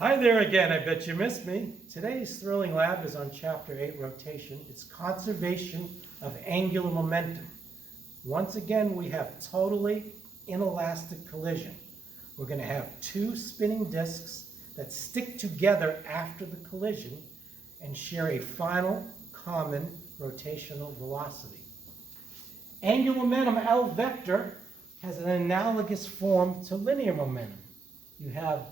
Hi there again, I bet you missed me. Today's thrilling lab is on Chapter 8, Rotation. It's conservation of angular momentum. Once again, we have totally inelastic collision. We're going to have two spinning disks that stick together after the collision and share a final common rotational velocity. Angular momentum, L vector, has an analogous form to linear momentum. You have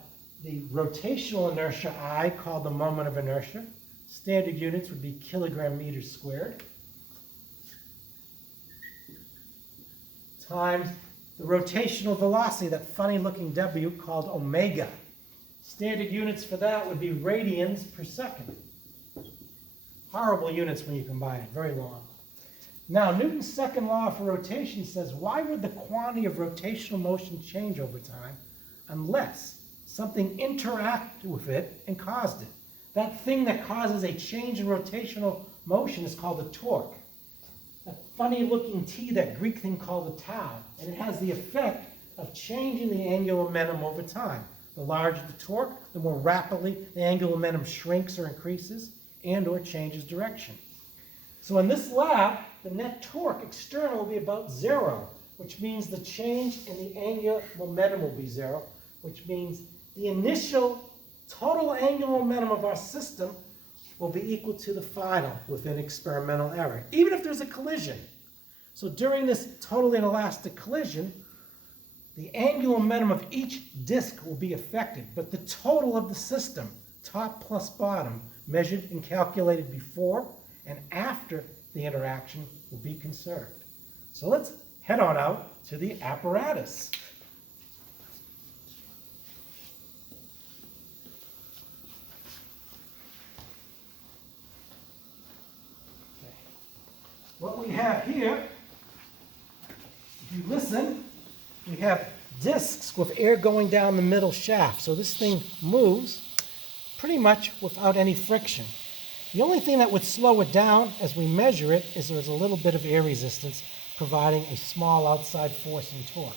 the rotational inertia I, called the moment of inertia. Standard units would be kilogram meters squared, times the rotational velocity, that funny looking W called omega. Standard units for that would be radians per second. Horrible units when you combine it, very long. Now, Newton's second law for rotation says, why would the quantity of rotational motion change over time unless something interacted with it and caused it? That thing that causes a change in rotational motion is called a torque. A funny looking T, that Greek thing called a tau, and it has the effect of changing the angular momentum over time. The larger the torque, the more rapidly the angular momentum shrinks or increases and or changes direction. So in this lab, the net torque external will be about 0, which means the change in the angular momentum will be 0, which means the initial total angular momentum of our system will be equal to the final within experimental error, even if there's a collision. So during this totally inelastic collision, the angular momentum of each disk will be affected, but the total of the system, top plus bottom, measured and calculated before and after the interaction, will be conserved. So let's head on out to the apparatus. What we have here, if you listen, we have discs with air going down the middle shaft. So this thing moves pretty much without any friction. The only thing that would slow it down as we measure it is there's a little bit of air resistance providing a small outside force and torque.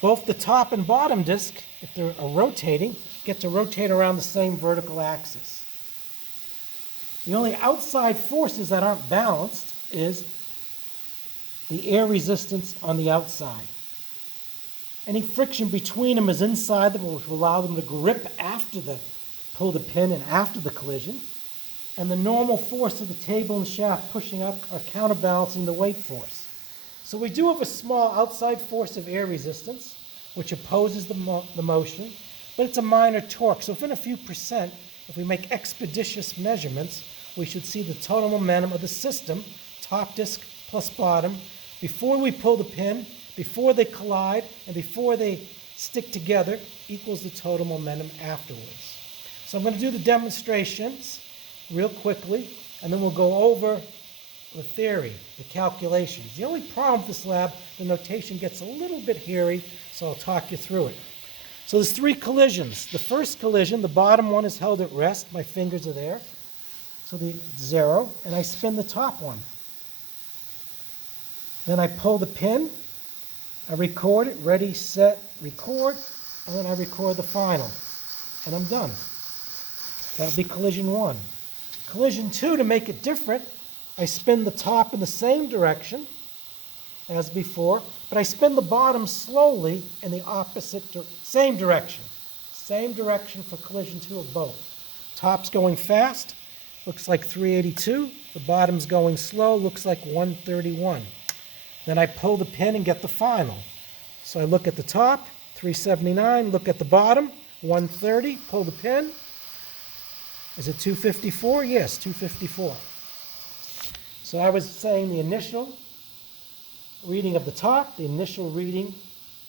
Both the top and bottom disc, if they're rotating, get to rotate around the same vertical axis. The only outside forces that aren't balanced is the air resistance on the outside. Any friction between them is inside them, which will allow them to grip after pull the pin and after the collision. And the normal force of the table and shaft pushing up are counterbalancing the weight force. So we do have a small outside force of air resistance, which opposes the motion, but it's a minor torque. So within a few percent, if we make expeditious measurements, we should see the total momentum of the system, top disc plus bottom, before we pull the pin, before they collide, and before they stick together, equals the total momentum afterwards. So I'm going to do the demonstrations real quickly, and then we'll go over the theory, the calculations. The only problem with this lab, the notation gets a little bit hairy, so I'll talk you through it. So there's 3 collisions. The first collision, the bottom one is held at rest. My fingers are there. So the 0, and I spin the top one. Then I pull the pin, I record it, ready, set, record, and then I record the final, and I'm done. That'll be collision 1. Collision 2, to make it different, I spin the top in the same direction as before, but I spin the bottom slowly in the same direction. Same direction for collision 2 of both. Top's going fast, looks like 382. The bottom's going slow, looks like 131. Then I pull the pin and get the final. So I look at the top, 379, look at the bottom, 130, pull the pin. Is it 254? Yes, 254. So I was saying the initial reading of the top, the initial reading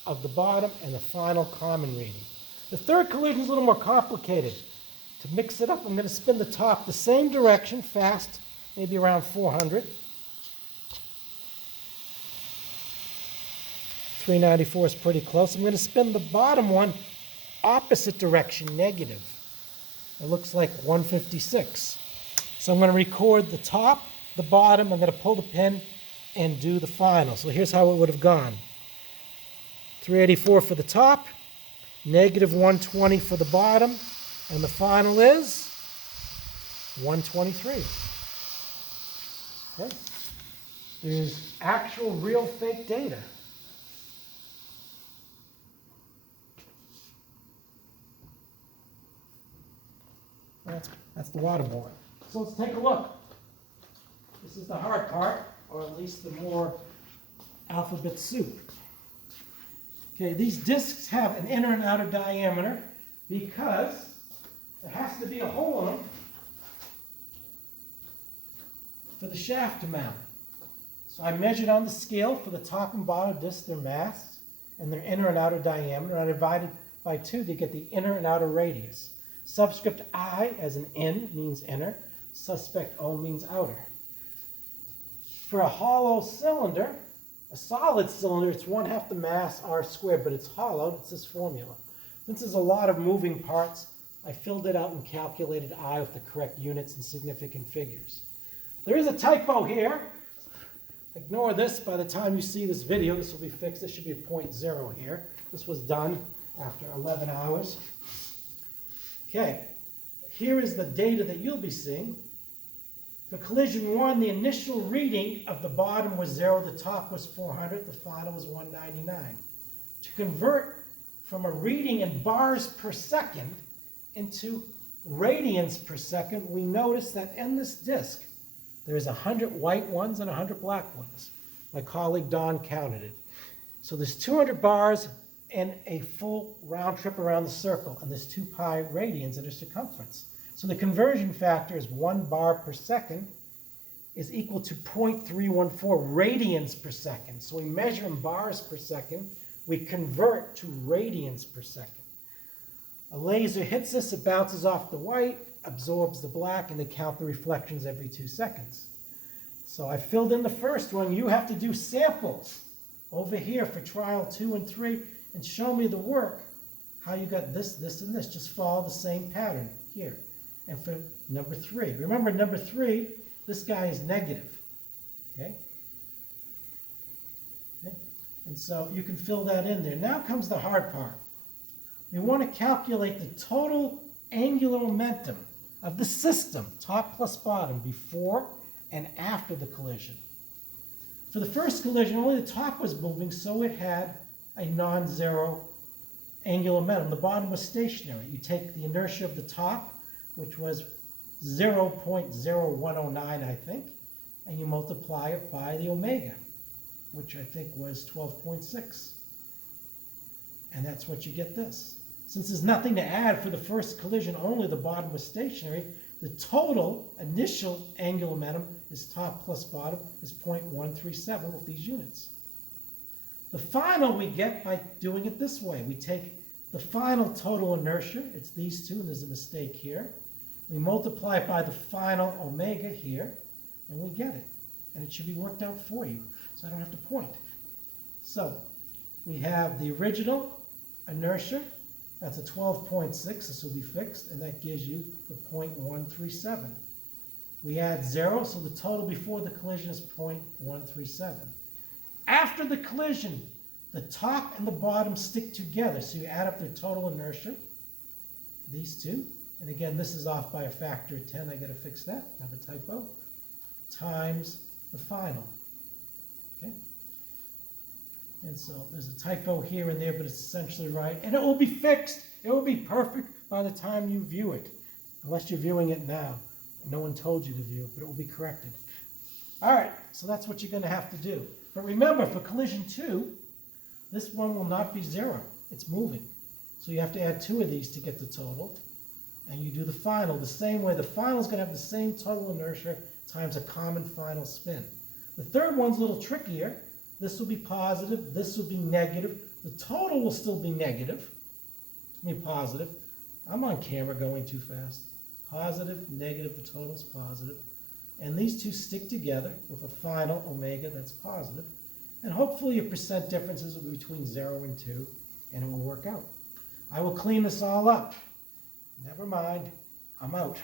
of the bottom, and the final common reading. The third collision is a little more complicated. To mix it up, I'm going to spin the top the same direction, fast, maybe around 400. 394 is pretty close. I'm going to spin the bottom one opposite direction, negative. It looks like 156. So I'm going to record the top, the bottom. I'm going to pull the pin and do the final. So here's how it would have gone. 384 for the top, negative 120 for the bottom, and the final is 123. Okay? There's actual real fake data. That's the water board. So let's take a look. This is the hard part, or at least the more alphabet soup. Okay, these discs have an inner and outer diameter because there has to be a hole in them for the shaft to mount. So I measured on the scale for the top and bottom disc their mass and their inner and outer diameter, and I divided by 2 to get the inner and outer radius. Subscript I as an N means inner, suspect O means outer. For a hollow cylinder, a solid cylinder, it's 1/2 the mass r squared, but it's hollowed. It's this formula. Since there's a lot of moving parts, I filled it out and calculated I with the correct units and significant figures. There is a typo here. Ignore this. By the time you see this video, this will be fixed. There should be a 0.0 here. This was done after 11 hours. Okay, here is the data that you'll be seeing. For collision 1, the initial reading of the bottom was 0, the top was 400, the final was 199. To convert from a reading in bars per second into radians per second, we notice that in this disk, there's 100 white ones and 100 black ones. My colleague Don counted it. So there's 200 bars and a full round trip around the circle, and there's 2 pi radians in their circumference. So the conversion factor is 1 bar per second is equal to 0.314 radians per second. So we measure in bars per second, we convert to radians per second. A laser hits this, it bounces off the white, absorbs the black, and they count the reflections every 2 seconds. So I filled in the first one. You have to do samples over here for trial 2 and 3 and show me the work, how you got this, this, and this. Just follow the same pattern here. And for number 3, remember number 3, this guy is negative, okay? And so you can fill that in there. Now comes the hard part. We want to calculate the total angular momentum of the system, top plus bottom, before and after the collision. For the first collision, only the top was moving, so it had a non-zero angular momentum. The bottom was stationary. You take the inertia of the top, which was 0.0109, I think, and you multiply it by the omega, which I think was 12.6. And that's what you get this. Since there's nothing to add for the first collision, only the bottom was stationary, the total initial angular momentum is top plus bottom is 0.137 with these units. The final we get by doing it this way. We take the final total inertia, it's these two, and there's a mistake here. We multiply it by the final omega here, and we get it. And it should be worked out for you, so I don't have to point. So we have the original inertia. That's a 12.6. This will be fixed, and that gives you the 0.137. We add 0, so the total before the collision is 0.137. After the collision, the top and the bottom stick together, so you add up their total inertia, these two, and again, this is off by a factor of 10. I got to fix that, have a typo, times the final. Okay? And so there's a typo here and there, but it's essentially right. And it will be fixed. It will be perfect by the time you view it, unless you're viewing it now. No one told you to view it, but it will be corrected. All right, so that's what you're going to have to do. But remember, for collision 2, this one will not be 0. It's moving. So you have to add 2 of these to get the total. And you do the final the same way. The final is going to have the same total inertia times a common final spin. The third one's a little trickier. This will be positive. This will be negative. The total will still be negative. I mean positive. I'm on camera going too fast. Positive, negative, the total's positive. And these two stick together with a final omega that's positive. And hopefully your percent differences will be between 0 and 2, and it will work out. I will clean this all up. Never mind, I'm out.